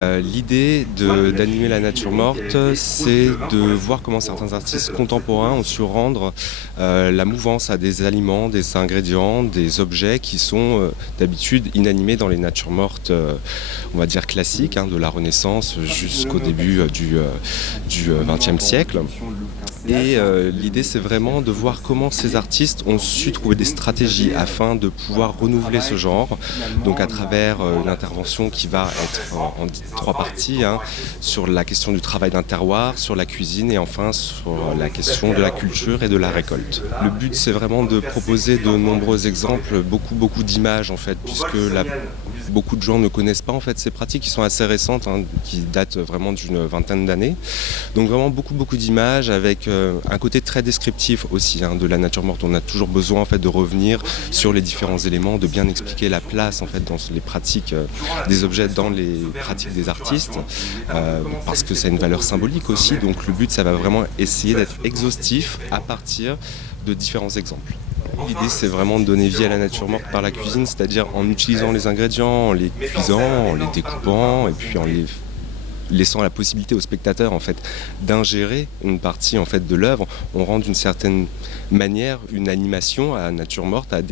L'idée d'animer la nature morte, c'est de voir comment certains artistes contemporains ont su rendre la mouvance à des aliments, des ingrédients, des objets qui sont d'habitude inanimés dans les natures mortes, on va dire classiques, de la Renaissance jusqu'au début du XXe siècle. Et l'idée, c'est vraiment de voir comment ces artistes ont su trouver des stratégies afin de pouvoir renouveler ce genre, donc à travers une intervention qui va être en trois parties, sur la question du travail d'un terroir, sur la cuisine et enfin sur la question de la culture et de la récolte. Le but, c'est vraiment de proposer de nombreux exemples, beaucoup d'images en fait, puisque beaucoup de gens ne connaissent pas en fait ces pratiques qui sont assez récentes, qui datent vraiment d'une vingtaine d'années. Donc vraiment beaucoup d'images avec un côté très descriptif aussi de la nature morte. On a toujours besoin en fait de revenir sur les différents éléments, de bien expliquer la place en fait dans les pratiques des objets, dans les pratiques des artistes, parce que ça a une valeur symbolique aussi. Donc le but, ça va vraiment essayer d'être exhaustif à partir de différents exemples. L'idée, c'est vraiment de donner vie à la nature morte par la cuisine, c'est-à-dire en utilisant les ingrédients, en les cuisant, en les découpant et puis en les laissant la possibilité au spectateur en fait d'ingérer une partie en fait de l'œuvre. On rend d'une certaine manière une animation à nature morte, à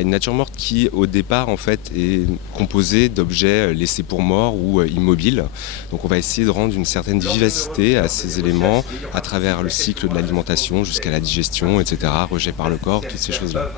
une nature morte qui au départ en fait est composée d'objets laissés pour morts ou immobiles. Donc on va essayer de rendre une certaine vivacité à ces éléments à travers le cycle de l'alimentation jusqu'à la digestion, etc., rejet par le corps, toutes ces choses-là.